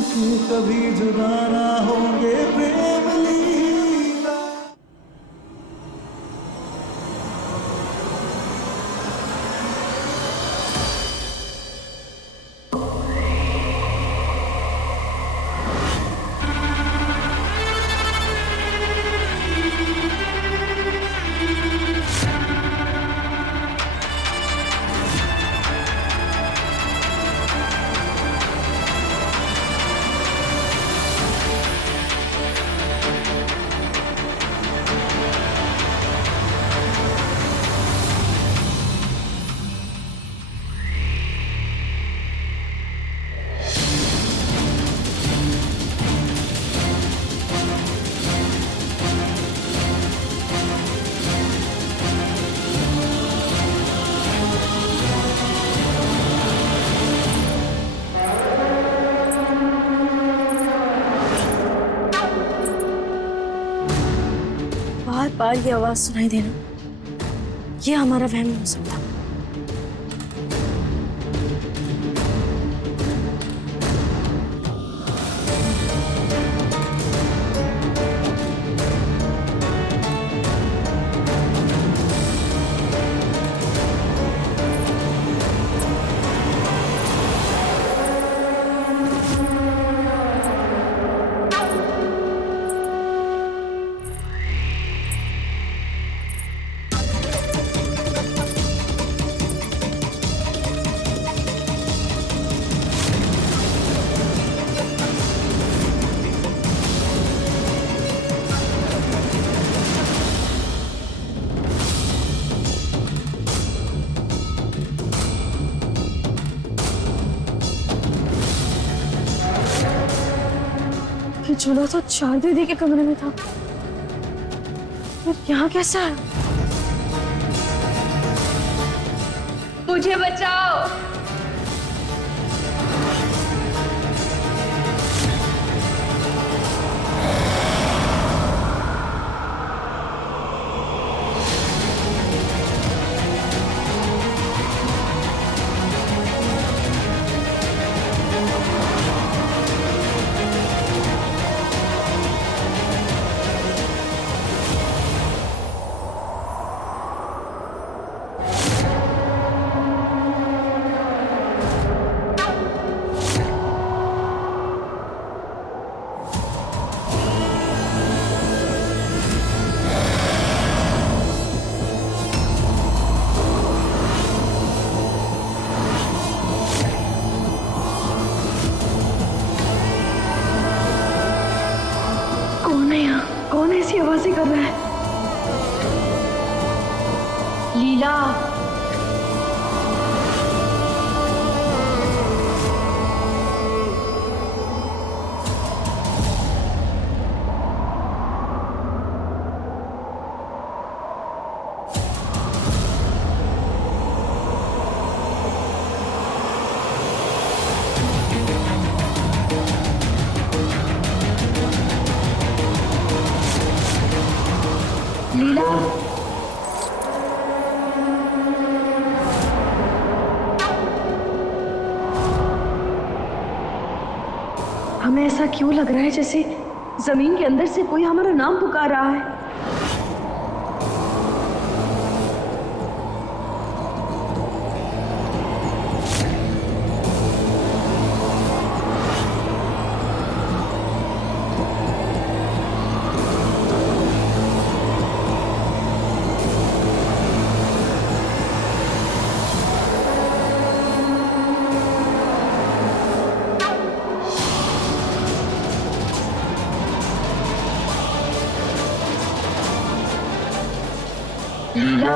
कि कभी जुदा ना होंगे प्रेम लीला। बार बार ये आवाज सुनाई देना, ये हमारा वहम नहीं हो सकता। ये झूला तो चार दीदी के कमरे में था, फिर यहाँ कैसे आया? मुझे बचाओ। कौन है यहाँ? कौन ऐसी आवाजें कर रहा है? लीला, लीला, हमें ऐसा क्यों लग रहा है जैसे जमीन के अंदर से कोई हमारा नाम पुकार रहा है? लीला,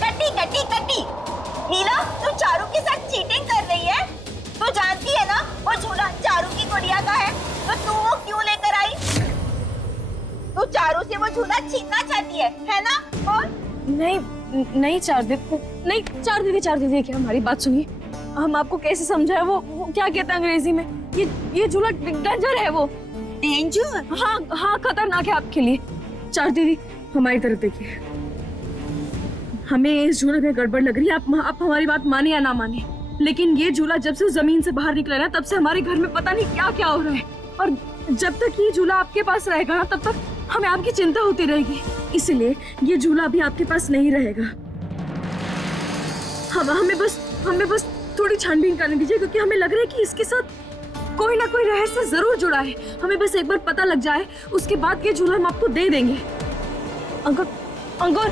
कटी कटी कटी। नीला, तू चारू के साथ चीटिंग कर रही है। तू जानती है ना वो झूला चारू की गुड़िया का है, तो तू वो क्यों लेकर आई? तू चारू से वो झूला छीनना चाहती है ना? बोल। नहीं नहीं चार दीदी, नहीं चार दीदी क्या हमारी बात सुनिए। हम आपको कैसे समझाए? वो क्या कहता है अंग्रेजी में? ये झूला डेंजर है। वो डेंजर? हाँ हाँ, खतरनाक है आपके लिए। चार दीदी हमारी तरफ देखिए, हमें इस झूले में गड़बड़ लग रही है। आप हमारी बात माने या ना माने, लेकिन ये झूला जब से जमीन से बाहर निकला ना, तब से हमारे घर में पता नहीं क्या क्या हो रहा है। और जब तक ये झूला आपके पास रहेगा ना, तब तक हमें आपकी चिंता होती रहेगी। इसलिए ये झूला अभी आपके पास नहीं रहेगा। हमें बस थोड़ी छानबीन करने दीजिए, क्योंकि हमें लग रहा है कि इसके साथ कोई ना कोई रहस्य जरूर जुड़ा है। हमें बस एक बार पता लग जाए, उसके बाद ये झूला हम आपको दे देंगे। अंकुर, अंकुर,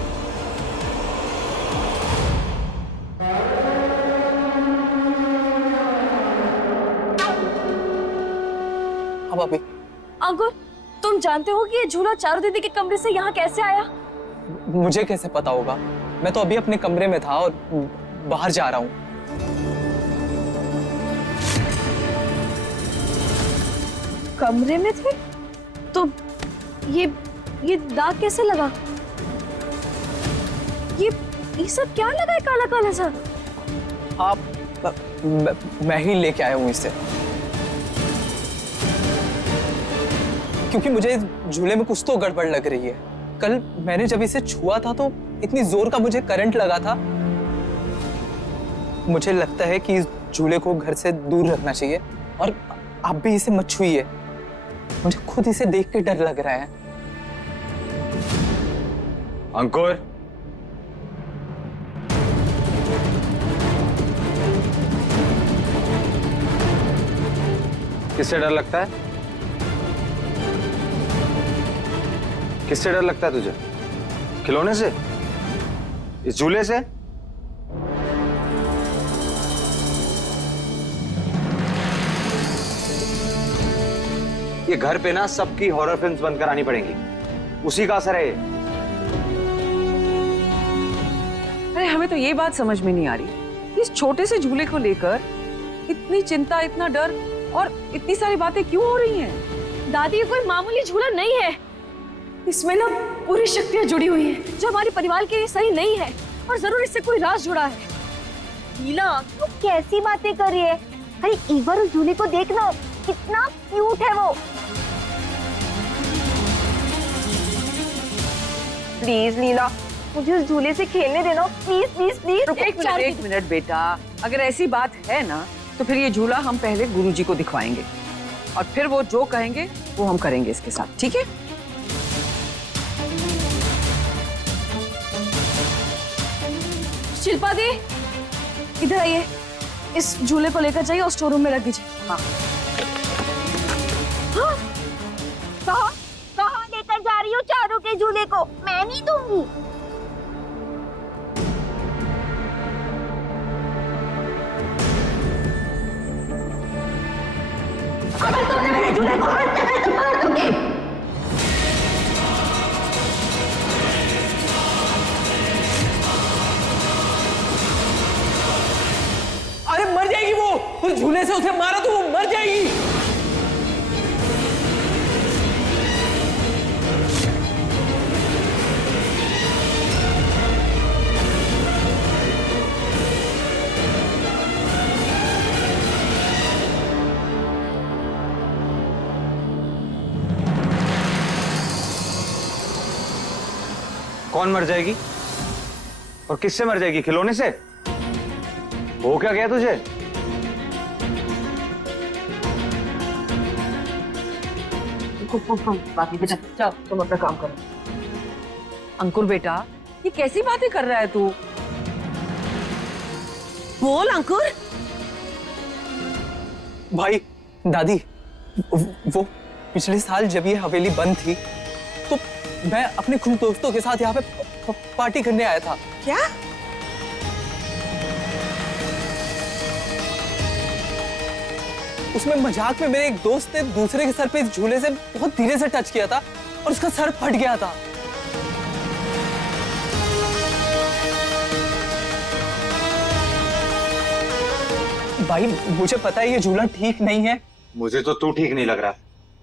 हाँ भाभी। अंकुर, तुम जानते हो कि ये झूला चारू दीदी के कमरे से यहाँ कैसे आया? मुझे कैसे पता होगा? मैं तो अभी अपने कमरे में था और बाहर जा रहा हूँ। कमरे में थे? तो ये दाग कैसे लगा? ये सब क्या लगा है काला काला सा? मैं ही लेके आया हूँ इसे, क्योंकि मुझे इस झूले में कुछ तो गड़बड़ लग रही है। कल मैंने जब इसे छुआ था तो इतनी जोर का मुझे करंट लगा था। मुझे लगता है कि इस झूले को घर से दूर रखना चाहिए, और आप भी इसे मत छुइए। मुझे खुद इसे देख के डर लग रहा है। अंकुर, किससे डर लगता है? किससे डर लगता है तुझे? खिलौने से? इस झूले से? ये घर पे ना सबकी हॉरर फिल्म्स बनकर आनी पड़ेंगी, उसी का असर है ये। अरे हमें तो ये बात समझ में नहीं आ रही, इस छोटे से झूले को लेकर इतनी चिंता, इतना डर और इतनी सारी बातें क्यों हो रही हैं? दादी, ये कोई मामूली झूला नहीं है। इसमें ना पूरी शक्तियां जुड़ी हुई हैं, जो हमारे परिवार के लिए सही नहीं है, और जरूर इससे कोई राज जुड़ा है। नीला, तू कैसी बातें कर रही है? अरे एक बार उस झूले को देखना, कितना क्यूट है वो। प्लीज नीला, मुझे उस झूले से खेलने देना, प्लीज प्लीज प्लीज। एक मिनट बेटा, अगर ऐसी बात है ना तो फिर ये झूला हम पहले गुरुजी को दिखवाएंगे, और फिर वो जो कहेंगे वो हम करेंगे इसके साथ, ठीक है? शिल्पा दी, इधर आइए। इस झूले को लेकर जाइए और स्टोर रूम में रख दीजिए। हाँ। कहाँ लेकर जा रही हो चारू के झूले को? मैं नहीं दूंगी। अगर तुमने मेरे झूले को हाथ लगाया तो मार दूंगी। अरे मर जाएगी वो, उस झूले से उसे मारा तो वो मर जाएगी। कौन मर जाएगी? और किससे मर जाएगी? खिलौने से? हो क्या गया तुझे? बाकी बेटा, चल तुम अपना काम करो। अंकुर बेटा, ये कैसी बातें कर रहा है तू? बोल अंकुर। भाई, दादी, वो पिछले साल जब ये हवेली बंद थी तो मैं अपने कुछ दोस्तों के साथ यहाँ पे पार्टी करने आया था। क्या? उसमें मजाक में मेरे एक दोस्त ने दूसरे के सर पे इस झूले से बहुत धीरे से टच किया था और उसका सर फट गया था। भाई, मुझे पता है ये झूला ठीक नहीं है। मुझे तो तू ठीक नहीं लग रहा।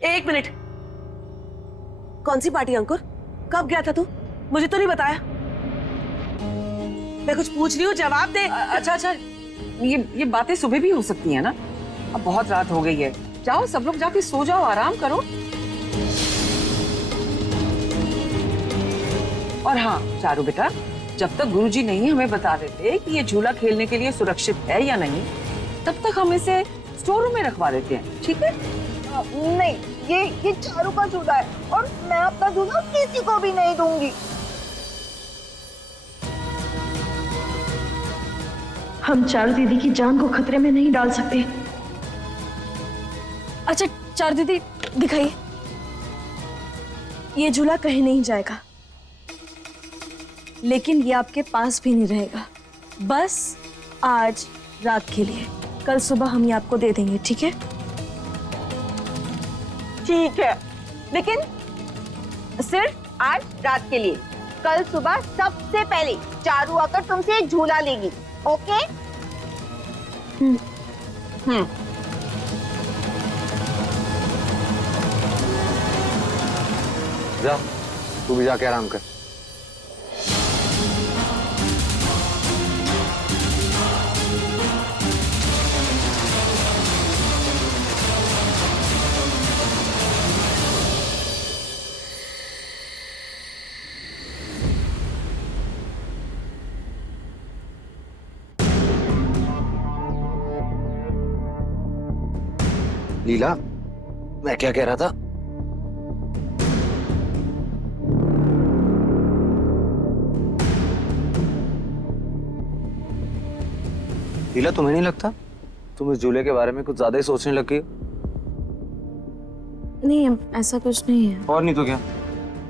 एक मिनट, कौन सी पार्टी अंकुर? कब गया था तू? मुझे तो नहीं बताया। मैं कुछ पूछ रही हूँ, जवाब दे। अच्छा, ये बातें सुबह भी हो सकती है ना? अब बहुत रात हो गई है, जाओ सब लोग जाके सो जाओ, आराम करो। और हाँ चारू बेटा, जब तक गुरुजी नहीं हमें बता देते कि ये झूला खेलने के लिए सुरक्षित है या नहीं, तब तक हम इसे स्टोर रूम में रखवा देते हैं, ठीक है? नहीं, ये चारू का झूला है और मैं अपना झूला किसी को भी नहीं दूंगी। हम चारू दीदी की जान को खतरे में नहीं डाल सकते। अच्छा चारू दीदी दिखाइए, ये झूला कहीं नहीं जाएगा, लेकिन ये आपके पास भी नहीं रहेगा, बस आज रात के लिए। कल सुबह हम ये आपको दे देंगे, ठीक है? ठीक है, लेकिन सिर्फ आज रात के लिए। कल सुबह सबसे पहले चारू आकर तुमसे एक झूला लेगी, ओके? जा, तू भी जाके आराम कर। लीला, मैं क्या कह रहा था? लीला, तुम्हें नहीं लगता तुम इस झूले के बारे में कुछ ज्यादा ही सोचने लगी हो? नहीं, ऐसा कुछ नहीं है। और नहीं तो क्या,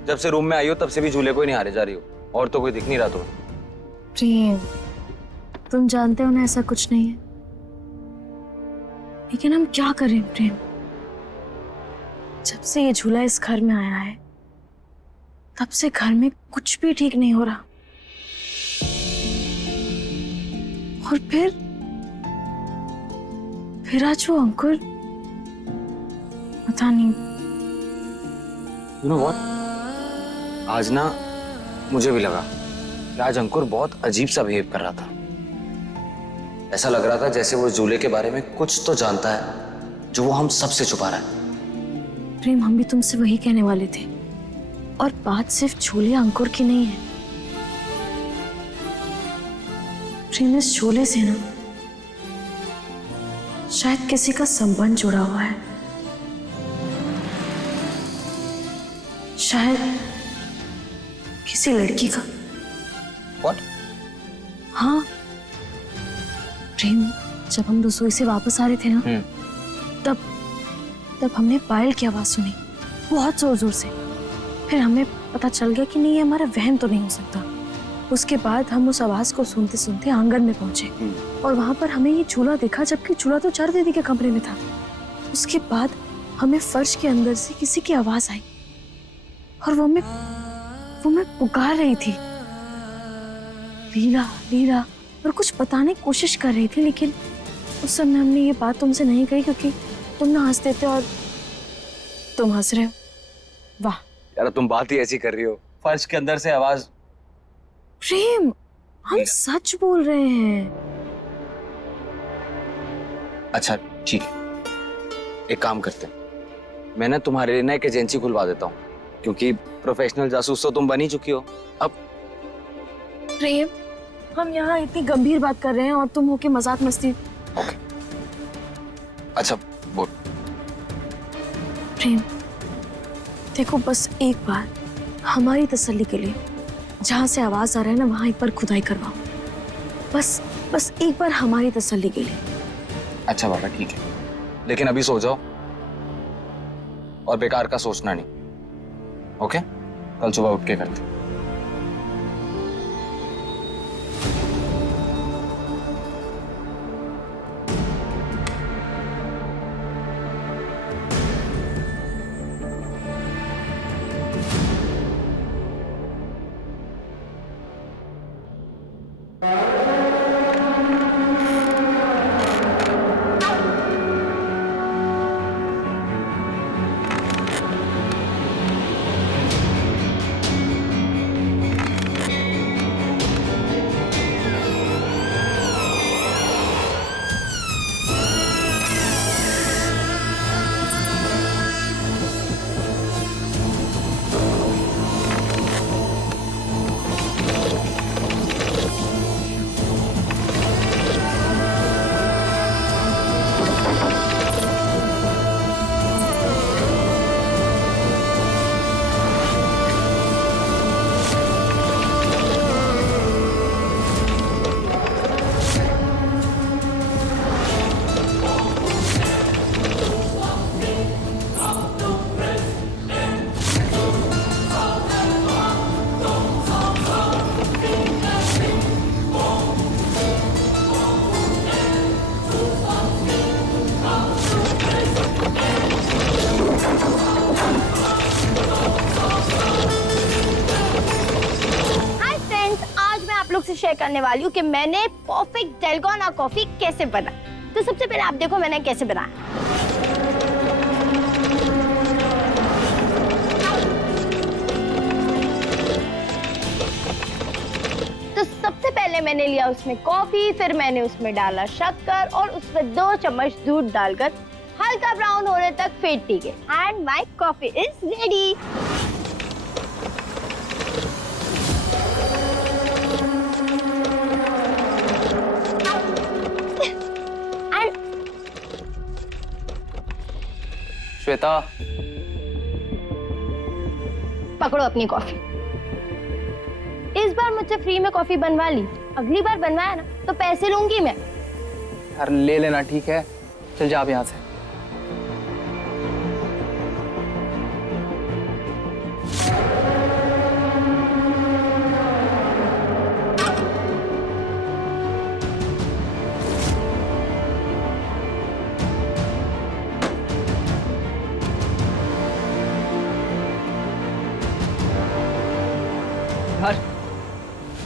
जब से रूम में आई हो तब से भी झूले को ही नहीं हारे जा रही हो, और तो कोई दिख नहीं रहा तो। प्रेम, तुम जानते हो ना ऐसा कुछ नहीं है, लेकिन हम क्या करें प्रेम? जब से ये झूला इस घर में आया है तब से घर में कुछ भी ठीक नहीं हो रहा। और फिर आज वो अंकुर, पता नहीं। You know what? आज ना मुझे भी लगा कि आज अंकुर बहुत अजीब सा बिहेव कर रहा था। ऐसा लग रहा था जैसे वो झूले के बारे में कुछ तो जानता है जो वो हम सबसे छुपा रहा है। प्रेम, हम भी तुमसे वही कहने वाले थे, और बात सिर्फ झूले अंकुर की नहीं है प्रेम। इस झूले से ना शायद किसी का संबंध जुड़ा हुआ है, शायद किसी लड़की का। What? हाँ प्रेम, जब हम रसोई से वापस आ रहे थे ना, तब हमने पायल की आवाज सुनी, बहुत जोर जोर से। फिर हमें पता चल गया कि नहीं, ये हमारा वहम तो नहीं हो सकता। उसके बाद हम उस आवाज को सुनते सुनते आंगन में पहुंचे और वहां पर हमें ये झूला दिखा, जबकि झूला तो चारू दीदी के कमरे में था। उसके बाद हमें फर्श के अंदर से किसी की आवाज आई और वो मैं पुकार रही थी, लीला लीला, और कुछ बताने की कोशिश कर रही थी, लेकिन उस समय हमने ये बात तुमसे नहीं कही क्योंकि तुम ना हंसते थे और तुम हंस रहे हो। वाह यार, तुम बात ही ऐसी कर रही हो, फर्श के अंदर से आवाज। प्रेम, हम सच बोल रहे हैं। अच्छा ठीक है, एक काम करते हैं, मैं ना तुम्हारे लिए ना एक एजेंसी खुलवा देता हूँ, क्योंकि प्रोफेशनल जासूस तो तुम बन ही चुकी हो अब। प्रेम, हम यहाँ इतनी गंभीर बात कर रहे हैं और तुम होके मजाक मस्ती। ओके, अच्छा बोल। प्रेम देखो, बस एक बार हमारी तसल्ली के लिए जहां से आवाज आ रहा है ना, वहां एक बार खुदाई करवाओ। बस एक बार हमारी तसल्ली के लिए। अच्छा बाबा ठीक है, लेकिन अभी सो जाओ और बेकार का सोचना नहीं, ओके? कल सुबह उठ के करते। से शेयर करने वाली हूँ कि मैंने परफेक्ट डलगोना कॉफी कैसे बना। तो सबसे पहले आप देखो मैंने कैसे बनाया। तो सबसे पहले मैंने लिया उसमें कॉफी, फिर मैंने उसमें डाला शक्कर और उसमें 2 चम्मच दूध डालकर हल्का ब्राउन होने तक फेंट ली गई। And my coffee is ready. Shweta, पकड़ो अपनी कॉफी। इस बार मुझसे फ्री में कॉफी बनवा ली, अगली बार बनवाया ना तो पैसे लूंगी मैं। यार ले लेना, ठीक है? चल जा अब यहाँ से।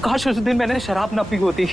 काश उस दिन मैंने शराब ना पी होती।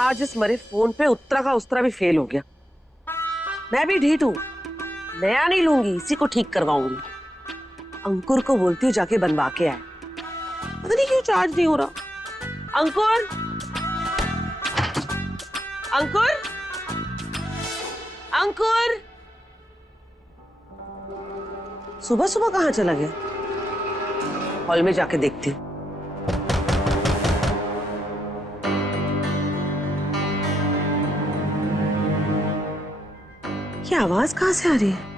आज इस मरे फोन पे उत्तरा का उस्तरा भी फेल हो गया। मैं भी ढीठ हूँ, नया नहीं लूंगी, इसी को ठीक करवाऊंगी। अंकुर को बोलती हूँ जाके बनवा के आए। पता नहीं क्यों चार्ज नहीं हो रहा। अंकुर, अंकुर, अंकुर, सुबह सुबह कहाँ चला गया? हॉल में जाके देखती हूँ। ये आवाज कहाँ से आ रही है?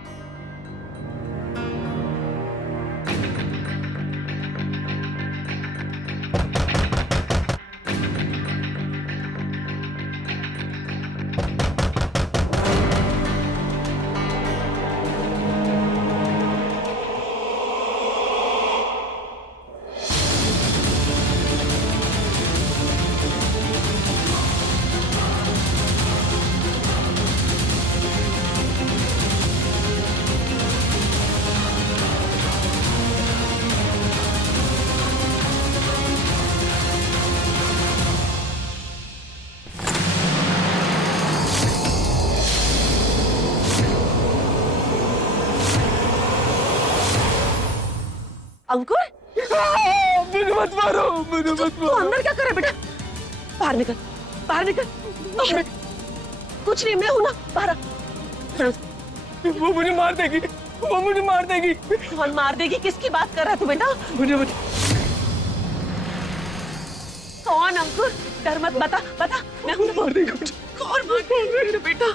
अंकुर, मुझे मत मारो, मुझे मत तू अंदर क्या कर रहा है बेटा? बाहर निकल, बाहर निकल। कुछ नहीं, मैं हूं ना, बाहर आ। वो मुझे मार देगी, वो मुझे मार देगी। कौन मार देगी? किसकी बात कर रहा है तू बेटा? मुझे कौन? अंकुर, डर मत, बता बता। मैं हूं, मार देगी। कौन मार देगी बेटा?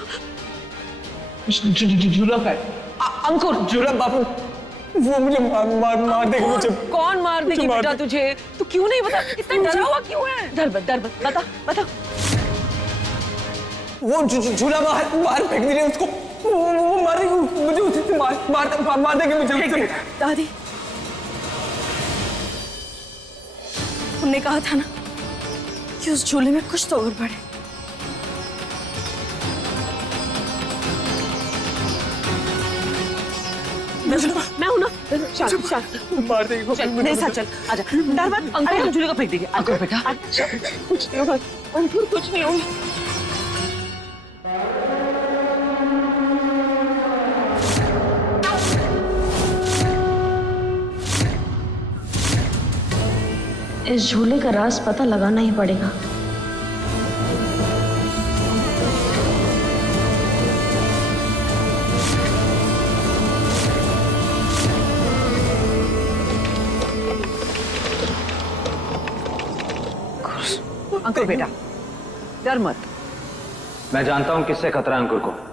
झूला का है। अंकुर, झूला बाबू, वो मुझे मार देगा मुझे। कौन मार देगी मार बेटा दे। तुझे? तू क्यों नहीं बता, इतना डरा हुआ क्यों है? डर बता बता। वो झूला बाहर फेंक दीजिए उसको। वो मार देगी मुझे, उसी से मार देगी मुझे। दादी, उन्होंने कहा था ना कि उस झूले में कुछ तो गड़बड़ है। मैं हूं ना। चल मार देगी चल मेरे साथ चल, आजा। डर मत, अरे हम झूले को फेंक देंगे। अंकुर बेटा, कुछ नहीं होगा अंकुर, कुछ नहीं होगा। इस झूले का राज पता लगाना ही पड़ेगा। अंकुर बेटा, डर मत। मैं जानता हूँ किससे खतरा है अंकुर को।